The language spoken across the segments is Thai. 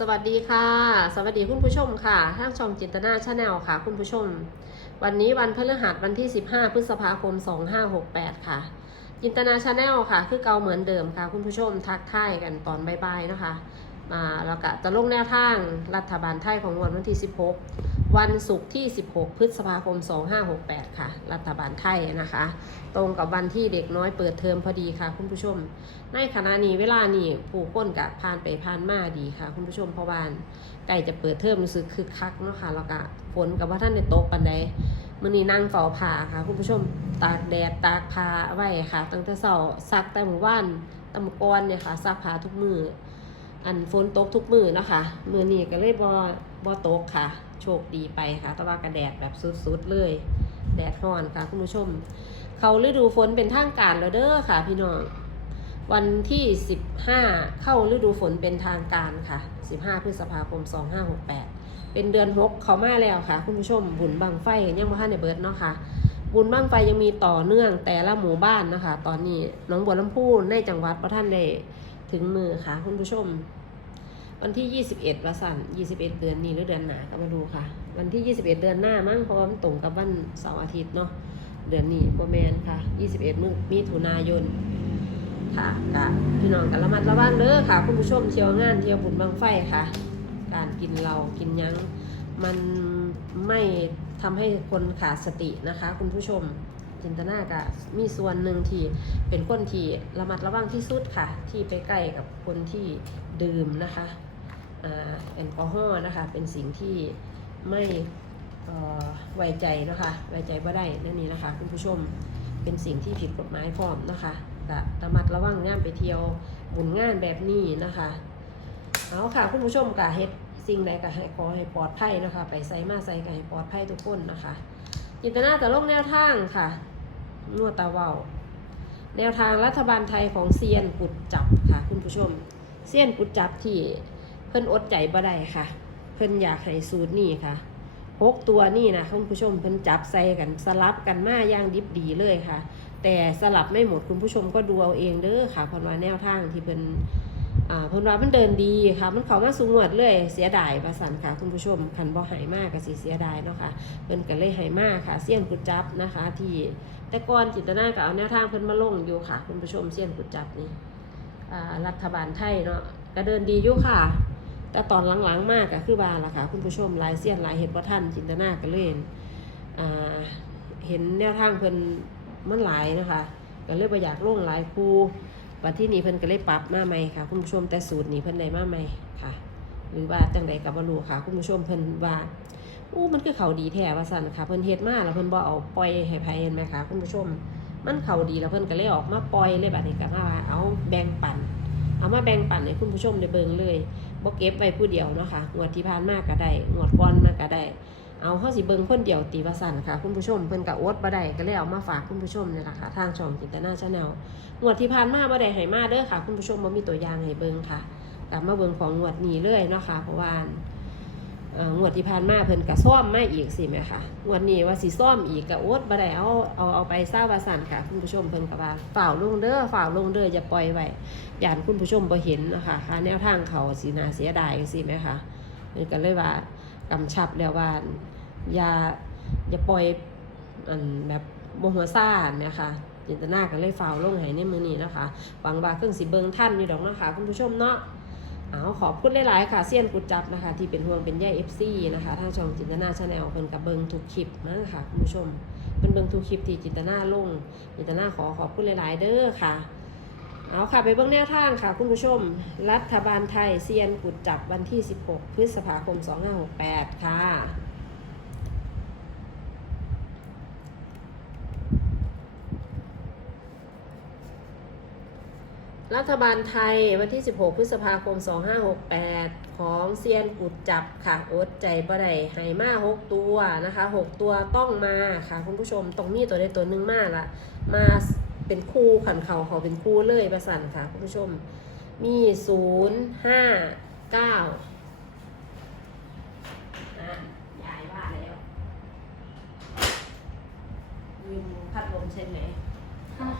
สวัสดีค่ะ สวัสดีคุณผู้ชมค่ะทางชมจินตนาชาแนลค่ะ คุณผู้ชม วันนี้วันพฤหัสวันที่ 15 พฤษภาคม 2568 ค่ะ จินตนาชาแนลค่ะ คือเก่าเหมือนเดิมค่ะ คุณผู้ชมทักทายกันตอนบ่ายๆนะคะ มาแล้วก็จะลงแนวทางรัฐบาลไทยของวันวันที่ 16 วันศุกร์ที่ 16 พฤษภาคม 2568 ค่ะ รัฐบาลไทยนะคะ ตรงกับวันที่เด็กน้อยเปิดเทอมพอดีค่ะ คุณผู้ชม ในขณะนี้เวลานี่ผู้คนกับผ่านไปผ่านมาดีค่ะ คุณผู้ชมเพราะว่าใกล้จะเปิดเทอมรู้สึกคึกคักเนาะค่ะแล้วก็ฝนกับว่าท่านในตกปันใดมื้อนี้นั่งเฝ้าผ้าค่ะ คุณผู้ชมตากแดดตากผ้าไว้ค่ะ ตั้งแต่เช้าซักแต่หมู่บ้านตะมกอนเนี่ยค่ะซักผ้าทุกมืออันฝนตกทุกมือนะคะมือนี้ก็เลยบ่บ่ตกค่ะ โชคดีไปค่ะแต่ว่ากระแดดแบบสุดๆเลย แดดร้อนค่ะคุณผู้ชม เขาฤดูฝนเป็นทางการแล้วเด้อค่ะ พี่น้อง วันที่ 15 เข้าฤดูฝนเป็นทางการค่ะ 15 พฤษภาคม 2568 เป็นเดือน 6 เขามาแล้วค่ะ คุณผู้ชม บุญบังไฟยังบ่ทันได้เบิดเนาะค่ะบุญบังไฟยังมีต่อเนื่องแต่ละหมู่บ้านนะคะ ตอนนี้น้องบัวลำพูในจังหวัดพระท่านได้ถึงมือค่ะคุณผู้ชม วันที่ 21วันสัน21 เดือนนี้หรือเดือนหนาก็มาดูค่ะ วันที่ 21 เดือนหน้ามั้งเพราะว่ามันตรงกับวันเสาร์อาทิตย์เนาะเดือนนี้โบแมนค่ะ 21มิมิถุนายนค่ะกะพี่น้องกันระมัดระวังเด้อค่ะคุณผู้ชมเที่ยวงานเที่ยวบุญบังไฟค่ะ การกินเหล้ากินยังมันไม่ทำให้คนขาดสตินะคะ คุณผู้ชมจินตนากะมีส่วนหนึ่งที่เป็นคนที่ระมัดระวังที่สุดค่ะ ที่ไปใกล้กับคนที่ดื่มนะคะ แอลกอฮอล์นะคะ เป็นสิ่งที่ไม่ไว้ใจนะคะไว้ใจว่าได้นั่นนี่นะคะ คุณผู้ชมเป็นสิ่งที่ผิดกฎหมายพร้อมนะคะกะระมัดระวังงานไปเที่ยวบุญงานแบบนี้นะคะเอาค่ะคุณผู้ชมกะเฮ็ดสิ่งใดก็ให้ขอให้ปลอดภัยนะคะ ไปใส่มาใส่ก็ให้ปลอดภัยทุกคนนะคะจินตนาจะลงแนวทางค่ะนวดตาเวาแนวทางรัฐบาลไทยของเซียนกุดจับค่ะคุณผู้ชม เซียนกุดจับที่ เพิ่นอดใจบ่ได้ค่ะ เพิ่นอยากให้สูตรนี่ค่ะหกตัวนี่นะคุณผู้ชมเพิ่นจับใส่กันสลับกันมาอย่างดิบดีเลยค่ะ แต่สลับไม่หมดคุณผู้ชมก็ดูเอาเองเด้อค่ะเพราะว่าแนวทางที่เพิ่นอ่าเพิ่นว่ามันเดินดีค่ะ มันเขามาสูงวดเลยเสียดายประสันค่ะ คุณผู้ชมคันบ่หายมากก็สิเสียดายเนาะค่ะเพิ่นก็เลยให้มากค่ะเสี้ยนกุดจับนะคะ ที่แต่ก่อนจิตนาก็เอาแนวทางเพิ่นมาลงอยู่ค่ะ คุณผู้ชมเสี้ยนกุดจับนี่อ่ารัฐบาลไทยเนาะก็เดินดีอยู่ค่ะ แต่ตอนหลังๆมากก็คือว่าล่ะค่ะคุณผู้ชมหลายเสี้ยนหลายเห็ดบ่าทันจินตนาก็เลยอ่าเห็นแนวทางเพิ่นมันหลายนะคะก็เลยบ่อยากลงหลายคู่วันที่นี้เพิ่นก็เลยปรับมาใหม่ค่ะ คุณผู้ชมแต่สูตรนี้เพิ่นได้มาใหม่ค่ะ หรือว่าจังใดก็บ่รู้ค่ะ คุณผู้ชมเพิ่นว่าอู้มันคือเขาดีแท้ว่าสั่นค่ะเพิ่นเฮ็ดมาแล้วเพิ่นบ่เอาปล่อยให้ไผเห็นไหมคะคุณผู้ชม มันเขาดีแล้วเพิ่นก็เลยออกมาปล่อยเลยบัดนี้ก็มาว่าเอาแบ่งปัน เอามาแบ่งปันให้คุณผู้ชมได้เบิ่งเลย บ่เก็บไว้ผู้เดียวเนาะค่ะงวดที่ผ่านมากก็ได้งวดก่อนมากก็ได้ เอาข้อสิเบิ่งคนเดียวตีประสันค่ะ คุณผู้ชมเพิ่นกับอดบ่ได้ก็เลยเอามาฝากคุณผู้ชมนี่ล่ะค่ะ ทางช่องจินตนาชาแนลงวดที่ผ่านมาบ่ได้ให้มาเด้อค่ะ คุณผู้ชมบ่มีตัวอย่างให้เบิงค่ะกลับมาเบิงของงวดนี้เลยเนาะค่ะเพราะว่า งวดที่ผ่านมาเพิ่นก็ซ่อมมาอีกสิแม่ค่ะงวดนี้ว่าสิซ่อมอีกก็โอ๊ตบ่ได้เอาเอาเอาไปซาวาสันค่ะคุณผู้ชมเพิ่นก็ว่าฝ่าวลงเด้อฝ่าวลงเด้ออย่าปล่อยไว้ย่านคุณผู้ชมบ่เห็นนะคะค่าแนวทางเขาสิน่าเสียดายสิแม่ค่ะเพิ่นก็เลยว่ากำชับแล้วว่าอย่าอย่าปล่อยอันแบบบ่หัวซ่านเนี่ยค่ะจินตนาก็เลยฝ่าวลงให้ในมื้อนี้นะคะหวังว่าเครื่องสิเบิ่งทันอยู่ดอกนะคะคุณผู้ชมเนาะ เอาขอพูดหลายๆค่ะเซียนกุจับนะคะที่เป็นห่วงเป็นใยเอฟซีนะคะทางช่องจินตนาชาแนลเพิ่นกับเบิงทุกคลิปนะคะคุณผู้ชมเป็นเบิงทุกคลิปที่จินตนาลงจินตนาขอขอบคุณหลาย ๆ เด้อค่ะเอาค่ะไปเบิ่งแนวทางค่ะ คุณผู้ชม รัฐบาลไทยเซียนกุดจับวันที่ 16 พฤษภาคม 2568 ค่ะ รัฐบาลไทยวันที่ 16 พฤษภาคม 2568 ของเซียนกุดจับค่ะอดใจบ่ได้ไหมา6ตัวนะคะ 6 ตัวต้องมาค่ะคุณผู้ชมตรงนี้ตัวใดตัวหนึ่งมาละมาเป็นคู่ขันเขาเขาเป็นคู่เลยประสันค่ะคุณผู้ชม มี 0 5 9นะยายว่าแล้วยืมพัดลมใช่ไหม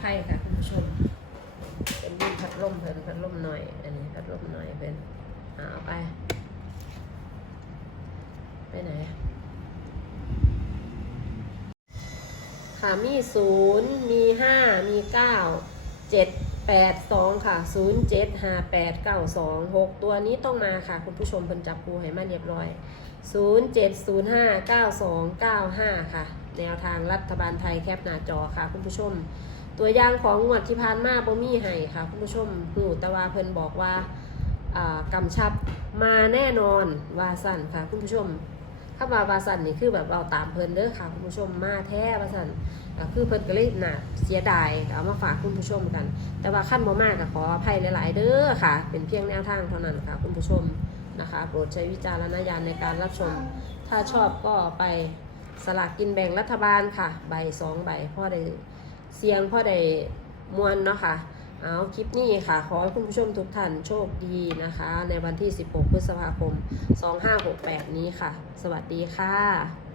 ใช่ค่ะคุณผู้ชมเป็นรุ่นพัดล มเพิ่นพัดลมหน่อย อันนี้พัดลมหน่อยเป็นเอาไป ไปไหน ค่ะมีศูนย์มีห้ามีเก้าเจ็ดแปดสองค่ะศูนย์เจ็ดห้าแปดเก้าสองหกตัวนี้ต้องมาค่ะ คุณผู้ชมเพิ่นจับปูให้มาเรียบร้อยศูนย์เจ็ดศูนย์ห้าเก้าสองเก้าห้าค่ะ แนวทางรัฐบาลไทยแคปหน้าจอค่ะ คุณผู้ชม ตัวอย่างของงวดที่ผ่านมาบ่มีให้ค่ะคุณผู้ชมหูแต่ว่าเพิ่นบอกว่ากำชับมาแน่นอนวาสันค่ะคุณผู้ชมถ้าว่าวาสันนี่คือแบบเราตามเพิ่นเด้อค่ะคุณผู้ชมมาแท้วาสันคือเพิ่นก็เลยน่ะเสียดายเอามาฝากคุณผู้ชมกัน แต่ว่าขั้นบ่มากก็ขออภัยหลาย ๆ เด้อค่ะ เป็นเพียงแนวทางเท่านั้นค่ะคุณผู้ชมนะคะโปรดใช้วิจารณญาณในการรับชม ถ้าชอบก็ไปสลากกินแบ่งรัฐบาลค่ะ ใบสองใบพ่อได้ เสียงพ่อได้มวนเนาะค่ะเอาคลิปนี้ค่ะ ขอให้คุณผู้ชมทุกท่านโชคดีนะคะ ในวันที่ 16 พฤษภาคม 2568 นี้ค่ะ สวัสดีค่ะ